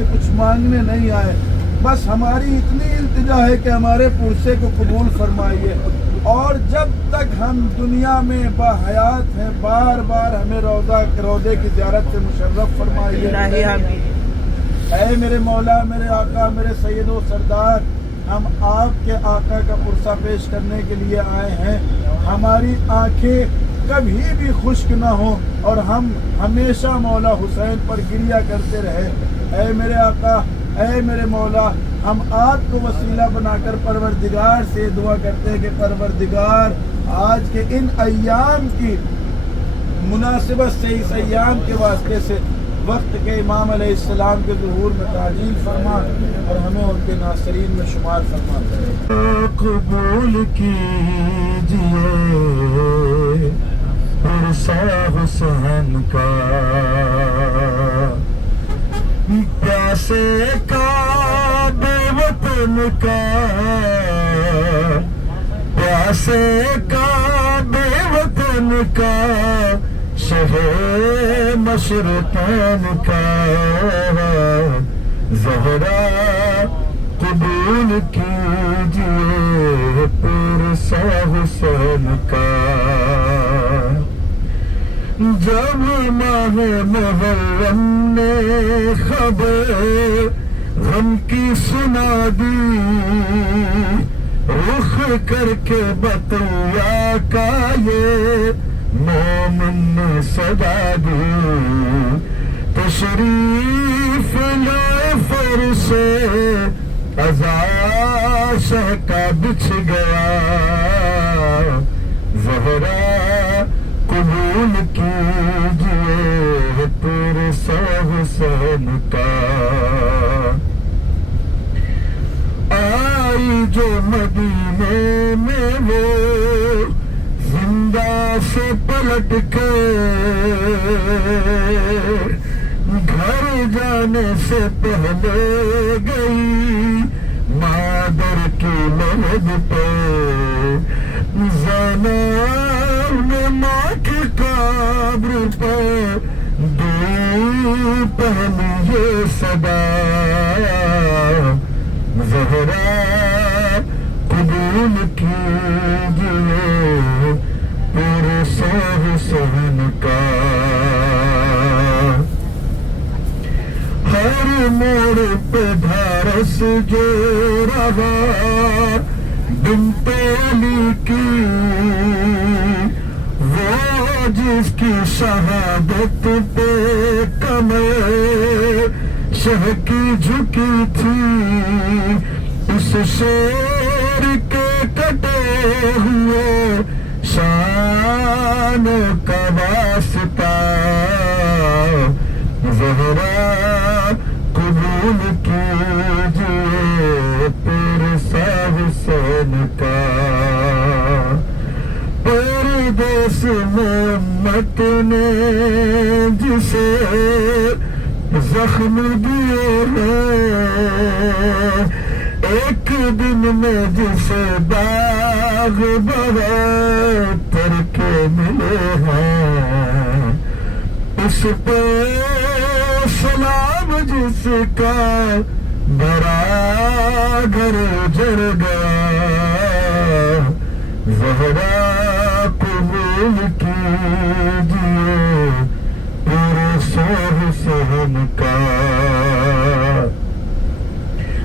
से कुछ मांगने नहीं आए, बस हमारी इतनी इल्तिजा है कि हमारे पुरसे को कबूल फरमाइए, और जब तक हम दुनिया में बाहयात हैं बार बार हमें रोज़े की ज़ियारत से मुशर्रफ फरमाइए। ऐ मेरे मौला, मेरे आका, मेरे सैयदो सरदार, हम आपके आका का पुरसा पेश करने के लिए आए हैं। हमारी आंखें कभी भी खुश्क न हो और हम हमेशा मौला हुसैन पर गिरिया करते रहे। ऐ मेरे आका, ऐ मेरे मौला, हम आपको वसीला बनाकर परवरदिगार से दुआ करते हैं कि परवरदिगार आज के इन अय्याम की मुनासिबत से, इस अय्याम के वास्ते से वक्त के इमाम अलैहिस्सलाम के ज़ुहूर में ताजील फरमा और हमें उनके नासरीन में शुमार फरमा। कबूल कीजिए पुरसा हुसैन का, प्यासे का बेवतन का, प्यासे का बेवतन का, शहे मशरक़ैन का, ज़हरा कबूल कीजिए पुरसा हुसैन का। जब माह मुहर्रम ने खबर गम की सुना दी, रुख करके बतौया का ये मोमिन ने सदा दी, तशरीफ लाए फरसे अज़ा शह का बिछ गया, ज़हरा कबूल कीजिए पुरसा हुसैन का। आई जो मदीने में वो जिंदा से पलट के, घर जाने से पहले गई मादर की महद पे, ज़ैनब ने माँ के कब्र पे दी पहली ये सदा, ज़हरा कबूल कीजिए पुरसा हुसैन का। हर मोड़ पे धारस जो रहा बिन्ते अली की, वो जिसकी शहादत पे कमर शह की झुकी थी, उस शेर के कटे हुए शान का वास्ता, ज़हरा कबूल कीजिए पुरसा हुसैन का। परदेस में उम्मत ने जिसे जख्म दिए हैं, एक दिन में जिसे दाग बहत्तर के मिले हैं, उस पे सलाम जिसका बराबर जर गया, ज़हरा कबूल कीजिए पुरसा हुसैन का।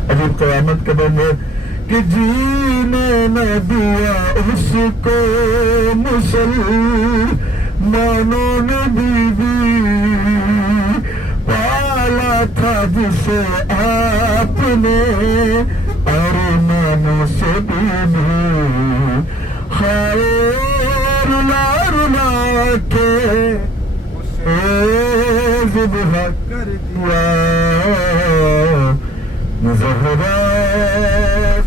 अजीब क़यामत के दिन है कि जीने न दिया उसको मुसलमानों ने बीवी, पाला था जिसे आपने अरमानों से बीवी, हाय रुला रुला के ज़िब्ह कर दिया, ज़हरा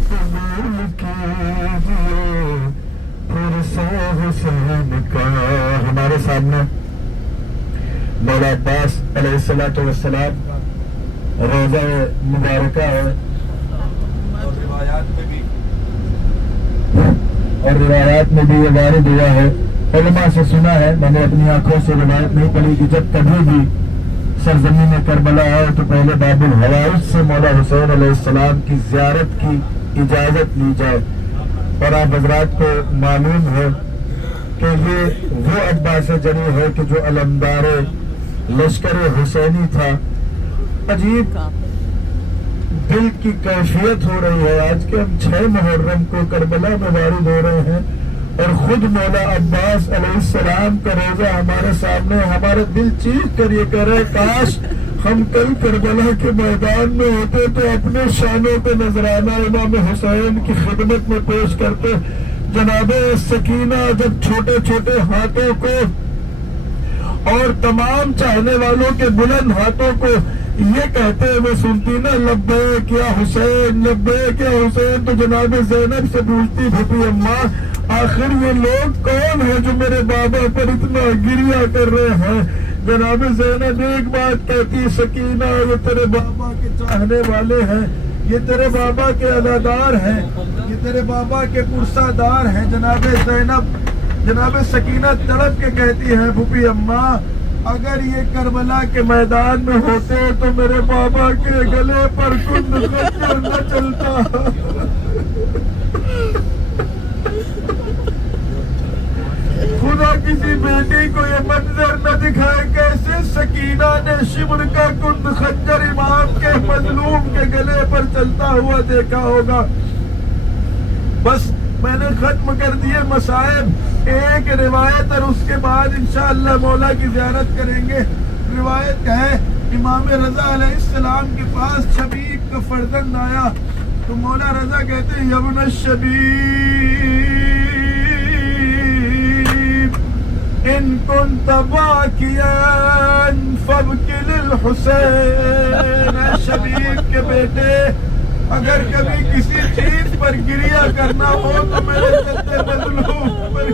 कबूल कीजिए पुरसा हुसैन का। हमारे सामने मौला अब्बास अलैहिस्सलातु वस्सलाम रोज़ा मुबारका है, और रिवायात में भी ये वारिद हुआ है, उलमा से सुना है, मैंने अपनी आंखों से रिवायत नहीं पढ़ी कि जब कभी भी सरजमीन करबला आए तो पहले बाबुल हवाइज से मौला हुसैन अलैहिस्सलाम की ज़ियारत की इजाज़त ली जाए। और आप हजरात को मालूम है कि ये वो अब्बास जरी है कि जो अलमदार लश्कर हुसैनी था। अजीब दिल की कैफियत हो रही है आज के हम 6 मुहर्रम को करबला में वारिद हो रहे हैं और खुद मौला अब्बास अलैहिस्सलाम का रोजा हमारे सामने। हमारे दिल चीख कर ये कह रहे काश हम कल करबला के मैदान में होते तो अपने शानों पे नजराना इमाम हुसैन की खिदमत में पेश करते। जनाबे सकीना जब छोटे छोटे हाथों को और तमाम चाहने वालों के बुलंद हाथों को ये कहते हुए सुनती ना लब्बैक या हुसैन, लब्बैक या हुसैन, तो जनाब ज़ैनब से पूछती भूपी अम्मा आखिर ये लोग कौन है जो मेरे बाबा पर इतना गिरिया कर रहे हैं। जनाब ज़ैनब एक बात कहती सकीना ये तेरे बाबा के चाहने वाले हैं, ये तेरे बाबा के अदादार हैं, ये तेरे बाबा के पुरसादार हैं। जनाब सकीना तड़प के कहती है भूपी अम्मा अगर ये करबला के मैदान में होते तो मेरे बाबा के गले पर कुंद खंजर न चलता। खुदा किसी बेटी को ये मंजर न दिखाए कैसे सकीना ने शिब्र का कुंद खंजर इमाम के मजलूम के गले पर चलता हुआ देखा होगा। बस मैंने खत्म कर दिए मसाइब, एक रिवायत और उसके बाद इंशाअल्लाह मौला की ज़ियारत करेंगे। रिवायत है इमाम रजा अलैहिस्सलाम के पास शबीब का फर्जंद आया तो मौला रजा कहते हैं यब्न शबीब इन कुंत बाकियन फबकी लिल हुसैन। शबीब के बेटे अगर कभी किसी चीज पर गिरिया करना हो तो मेरे सत्ते मजलूम पर।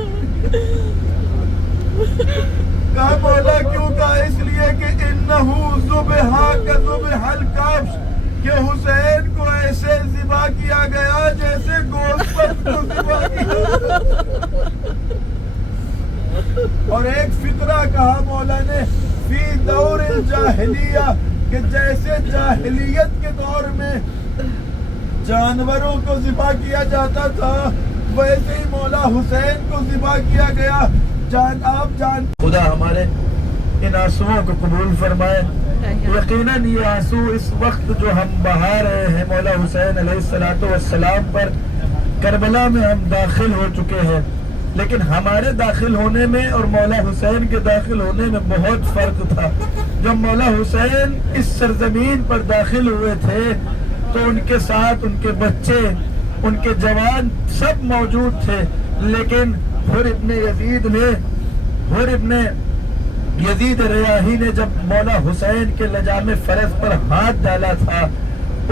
कहा मौला क्यों कहा इसलिए कि इन्नहु ज़ुबहा का ज़ुबहल कब्श कि हुसैन को ऐसे ज़िबा किया गया जैसे गोश्त को ज़िबा किया। और एक फितरा कहा मौला ने फी दौर जाहिलिया कि जैसे जाहिलियत के दौर में जानवरों को ज़िबा किया जाता था वैसे ही मौला हुसैन को ज़िबा किया गया। आप जान खुदा हमारे इन आंसुओं को कबूल फरमाए। यकीनन ये आंसू इस वक्त जो हम बहा रहे हैं मौला हुसैन अलैहिस्सलातु वस्सलाम पर करबला में हम दाखिल हो चुके हैं, लेकिन हमारे दाखिल होने में और मौला हुसैन के दाखिल होने में बहुत फर्क था। जब मौला हुसैन इस सरजमीन पर दाखिल हुए थे तो उनके साथ उनके बच्चे, उनके जवान सब मौजूद थे, लेकिन हुर इब्ने यजीद रियाही ने जब मौला हुसैन के लजामे फरज पर हाथ डाला था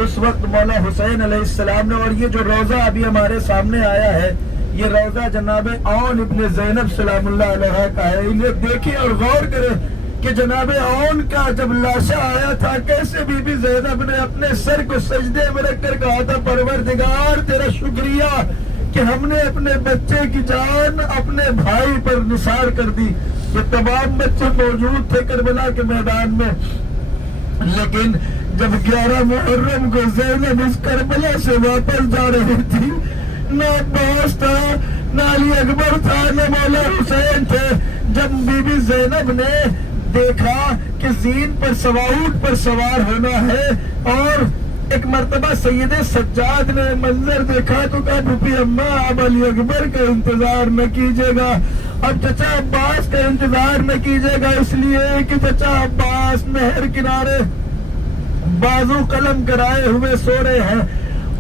उस वक्त मौला हुसैन अलैहिस्सलाम ने, और ये जो रोजा अभी हमारे सामने आया है ये रोजा जनाबे औन इब्ने ज़ैनब सलामुल्लाह अलैहा का है। इन्हें देखिए और गौर करें कि जनाबे औन का जब लाशा आया था कैसे बीबी ज़ैनब ने अपने सर को सजदे में रखकर कहा था परवरदिगार तेरा शुक्रिया कि हमने अपने बच्चे की जान अपने भाई पर निसार कर दी। ये तमाम बच्चे मौजूद थे करबला के मैदान में, लेकिन जब 11 मुहर्रम को ज़ैनब इस करबला से वापस जा रही थी न अब्बास था न अली अकबर था न मौला हुसैन थे। जब बीबी ज़ैनब ने देखा कि ज़ीन पर ऊंट पर सवार होना है और एक मर्तबा सैयदे सज्जाद ने मंजर देखा तो कहा भूपी अम्मा अब अली अकबर का इंतजार न कीजिएगा, अब चचा अब्बास का इंतजार न कीजिएगा, इसलिए कि चचा अब्बास नहर किनारे बाजू कलम कराए हुए सो रहे हैं।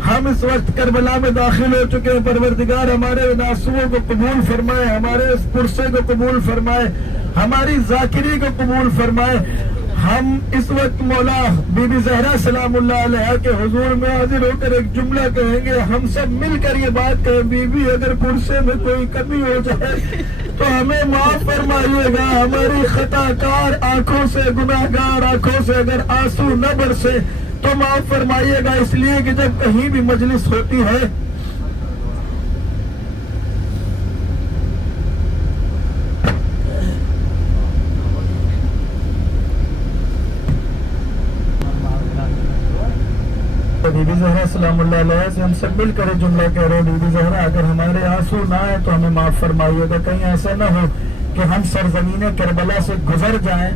हम इस वक्त करबला में दाखिल हो चुके हैं। परवरदिगार हमारे इन आंसुओं को कबूल फरमाए, हमारे इस पुरसे को कबूल फरमाए, हमारी जाकिरी को कबूल फरमाए। हम इस वक्त मौला बीबी ज़हरा सलामुल्लाह अलैहा के हुजूर में हाजिर होकर एक जुमला कहेंगे। हम सब मिलकर ये बात कहें बीबी अगर पुरसे में कोई कमी हो जाए तो हमें माफ फरमाइएगा। हमारी खताकार आंखों से, गुनाहगार आंखों से अगर आंसू न बरसे तो माफ फरमाइएगा, इसलिए कि जब कहीं भी मजलिस होती है बीबी ज़हरा सलामुल्लाह अलैहा से हम सब मिल कर जुमला कह रहे हैं, बीबी ज़हरा अगर हमारे आंसू ना आए तो हमें माफ़ फरमाइएगा, कहीं ऐसा ना हो कि हम सरज़मीन करबला से गुजर जाएं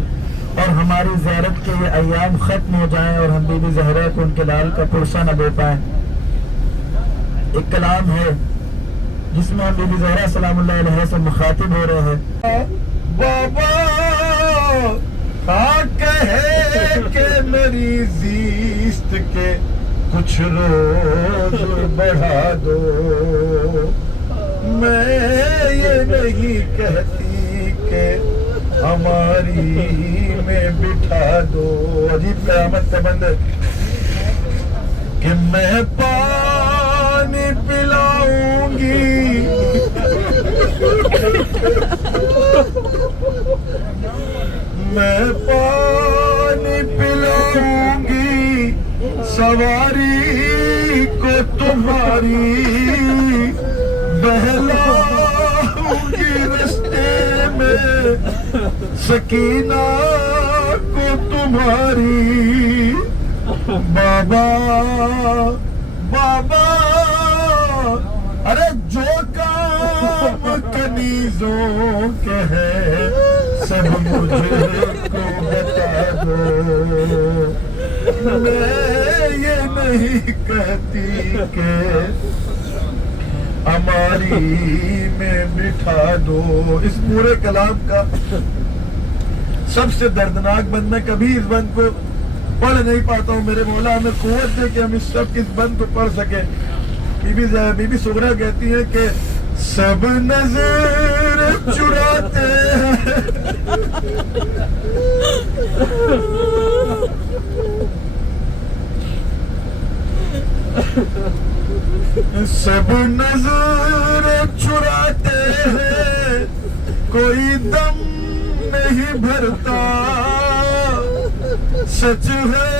और हमारी ज़ियारत के ये अय्याम ख़त्म हो जाएं और हम बीबी ज़हरा को उनके लाल का पुरसा न दे पाएं। एक कलाम है जिसमें हम बीबी ज़हरा सलामुल्लाह अलैहा से मुखातिब हो रहे हैं। बाबा हाँ कहे के मेरी जीस्त के कुछ रोज बढ़ा दो, मैं ये नहीं कहती कि हमारी में बिठा दो। अजीब क़यामत का बंदर कि मैं पानी पिलाऊंगी मैं पानी पिलाऊंगी सवारी को तुम्हारी, बहलाऊंगी रस्ते में सकीना को तुम्हारी। बाबा बाबा अरे जो काम कनीजों के है सब मुझे को बता दो, मैं ये नहीं कहती कि हमारी में बिठा दो। इस पूरे कलाम का सबसे दर्दनाक बंद, मैं कभी इस बंद को पढ़ नहीं पाता हूँ। मेरे मौला हमें कुव्वत दे कि हम इस बंद को पढ़ सके। बीबी सुगरा कहती है कि सब नजर चुराते हैं सब नजर चुराते हैं, कोई दम नहीं भरता, सच है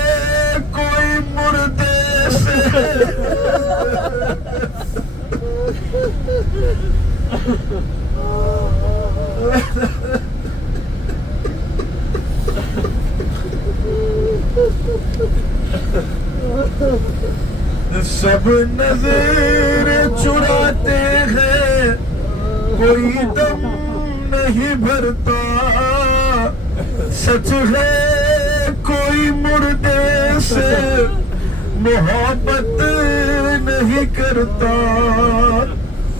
कोई मुर्दे से सब नजर चुराते हैं, कोई दम नहीं भरता, सच है कोई मुर्दे से मोहब्बत नहीं करता।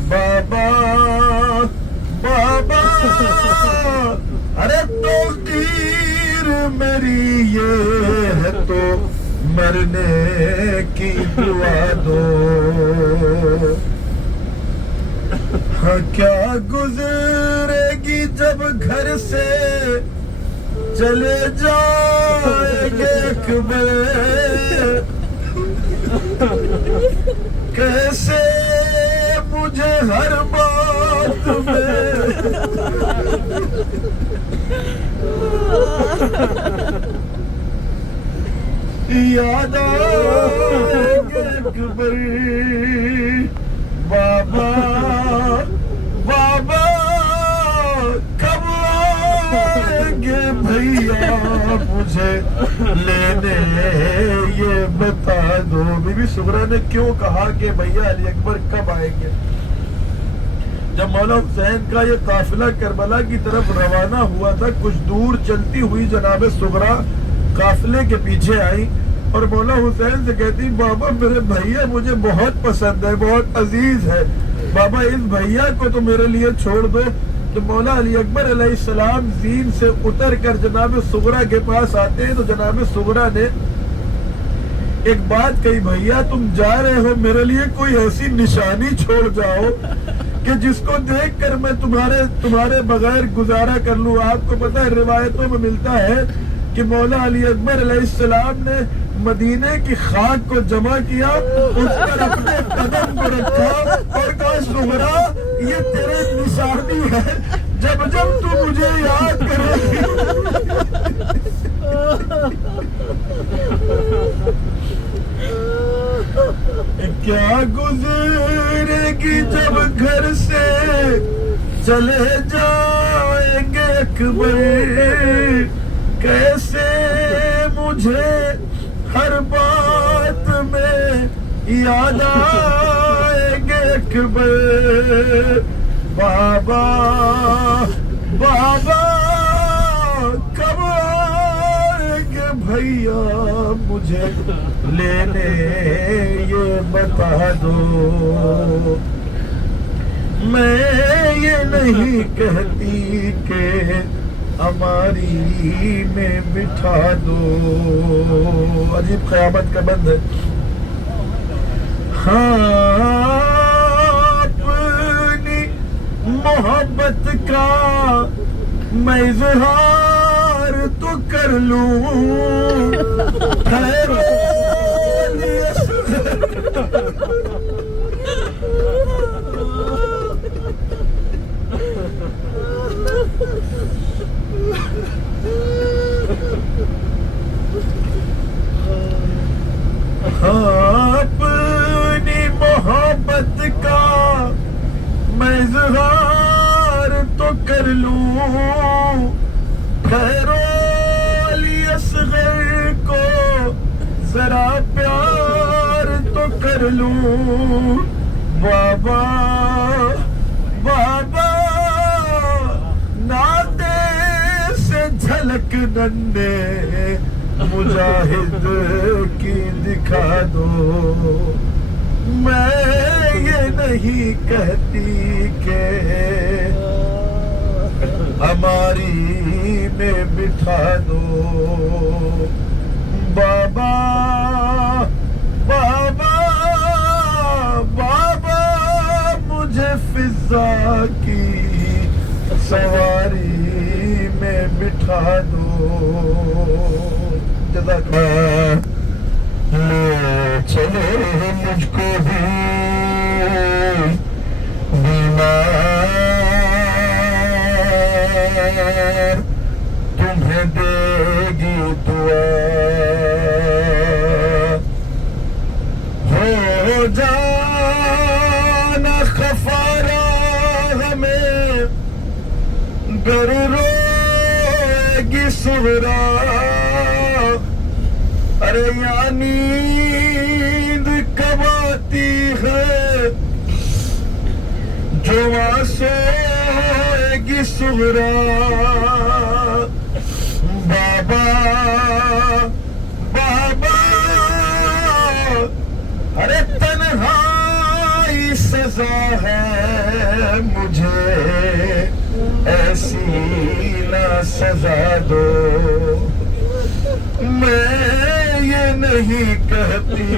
बाबा बाबा अरे तो तीर मेरी ये है तो मरने की दुआ दो। हाँ क्या गुजरेगी जब घर से चले जाएंगे अकबर, कैसे मुझे हर बात में याद आएंगे अकबर। बाबा बाबा कब आएंगे भैया मुझे लेने ये बता दो। बीबी सुगरा ने क्यों कहा कि भैया अली अकबर कब आएंगे? जब मौला हुसैन का ये काफिला करबला की तरफ रवाना हुआ था, कुछ दूर चलती हुई जनाब सुगरा काफिले के पीछे आई और मौला हुसैन से कहती, बाबा मेरे भैया मुझे बहुत पसंद है, बहुत अजीज है, बाबा इस भैया को तो मेरे लिए छोड़ दो। तो मौला अली अकबर अलैहिस्सलाम जीन से उतर कर जनाब सुगरा के पास आते हैं तो जनाब सुगरा ने एक बात कही, भैया तुम जा रहे हो, मेरे लिए कोई ऐसी निशानी छोड़ जाओ कि जिसको देखकर मैं तुम्हारे बगैर गुजारा कर लूं। आपको पता है रिवायतों में मिलता है कि मौला अली अकबर अलैहिस्सलाम ने मदीने की खाक को जमा किया, उस पर अपने कदम को रखा और कहा, सुगरा ये तेरे निशानी है, जब जब तू मुझे याद करेगी क्या गुजरेगी जब घर से चले जाएंगे अकबर, कैसे मुझे हर बात में याद आएंगे एक बार बाबा बाबा कब आएंगे भैया मुझे लेने ये बता दो मैं ये नहीं कहती कि हमारी में बिठा दो अजीब क़यामत का बंद है हाँ अपनी मोहब्बत का मैं इज़हार तो कर लूं ठहरो अपनी मोहब्बत का मैं इज़हार तो कर लूं ठहरो अली असगर को जरा प्यार तो कर लूं बाबा बाबा नाते से झलक नन्हे मुजाहिद की दिखा दो मैं ये नहीं कहती के हमारी में बिठा दो बाबा बाबा बाबा मुझे फिजा की सवारी में बिठा दो चलो मुझको भी बीमार तुम्हें देगी दुआ हो जाना खफारा हमें गर रोएगी सुहरा अरे या नींद कब आती है जो सोएगी सुहरा बाबा बाबा अरे तन्हाई सजा है मुझे ऐसी ना सजा दो मैं ये नहीं कहती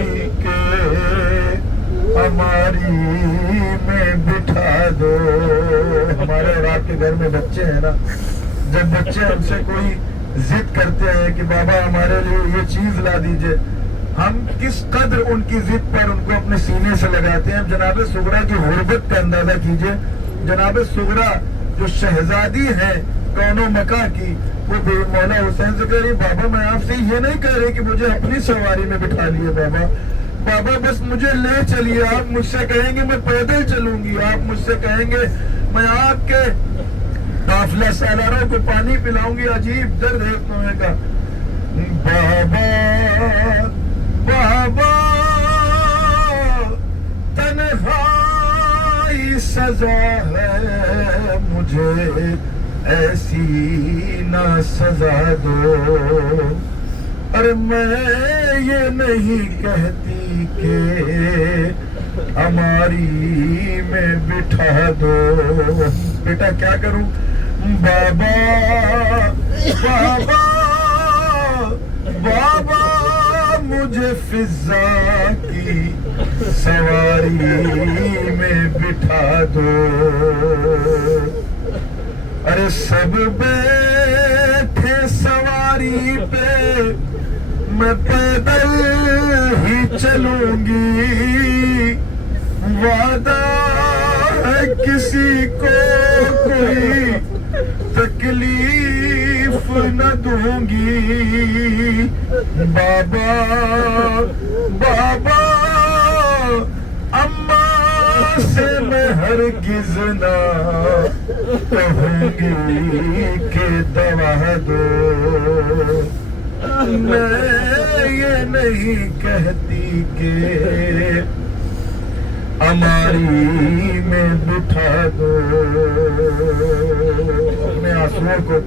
कि हमारी में बिठा दो हमारे और आपके घर में बच्चे हैं ना जब बच्चे हमसे कोई जिद करते हैं कि बाबा हमारे लिए ये चीज ला दीजिए हम किस कदर उनकी जिद पर उनको अपने सीने से लगाते हैं जनाब सुगरा की हुर्बत का अंदाजा कीजिए जनाब सुगरा जो शहजादी है कौनो मका की वो मौला हुसैन से कह रही बाबा मैं आपसे ये नहीं कह रही कि मुझे अपनी सवारी में बिठा लिए बाबा बाबा बस मुझे ले चलिए आप मुझसे कहेंगे मैं पैदल चलूंगी आप मुझसे कहेंगे मैं आपके काफिला सालारों को पानी पिलाऊंगी अजीब दर्द है तुम्हें का बाबा बाबा तन्हाई सजा है मुझे ऐसी ना सजा दो अरे मैं ये नहीं कहती कि हमारी में बिठा दो बेटा क्या करूं बाबा बाबा बाबा मुझे फिजा की सवारी में बिठा दो अरे सब बैठे सवारी पे मैं पैदल ही चलूंगी वादा है किसी को कोई तकलीफ न दूंगी बाबा बाबा अम्मा से मैं हरगिज़ ना कहूंगी कि दवा दो میں یہ نہیں کہتی کہ ہماری میں بٹھا دو. اپنے آنسوؤں کو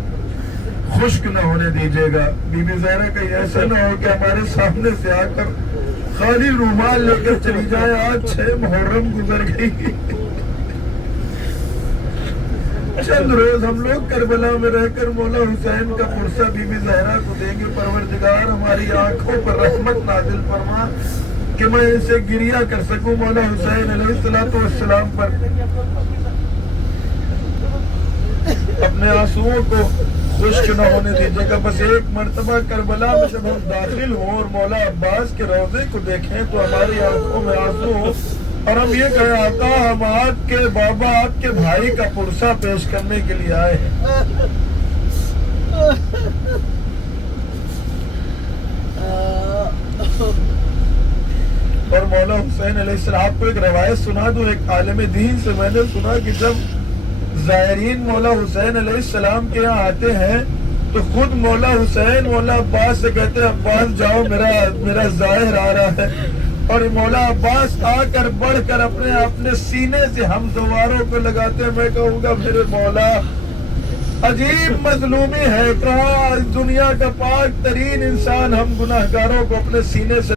خشک نہ ہونے دیجیے گا. بی بی زہرا کہیں ایسا نہ ہو کہ ہمارے سامنے سے آ کر خالی رومال لے کر چلی جائے. آج 6 محرم گزر گئی. چند روز ہم لوگ کربلا میں رہ کر مولا حسین کا پرسہ بی بی زہرا کو دیں گے. پروردگار ہماری آنکھوں پر رحمت نازل فرما کہ میں اسے گریہ کر سکوں مولا حسین علیہ السلام پر. اپنے آنسوؤں کو خشک نہ ہونے دیجیے گا. بس ایک مرتبہ کربلا میں جب ہم داخل ہوں اور مولا عباس کے روضے کو دیکھیں تو ہماری آنکھوں میں آنسو ہوں اور ہم یہ کہیں آقا ہم آپ کے بابا آپ کے بھائی کا پرسہ پیش کرنے کے لیے آئے ہیں. اور مولا حسین علیہ السلام. آپ کو ایک روایت سنا دوں. ایک عالم دین سے میں نے سنا کہ جب زائرین مولا حسین علیہ السلام کے یہاں آتے ہیں تو خود مولا حسین مولا عباس سے کہتے ہیں عباس جاؤ میرا ظاہر آ رہا ہے. اور مولا عباس آ کر بڑھ کر اپنے سینے سے ہم زواروں کو لگاتے ہیں. میں کہوں گا میرے مولا عجیب مظلومی ہے. کہاں دنیا کا پاک ترین انسان ہم گناہگاروں کو اپنے سینے سے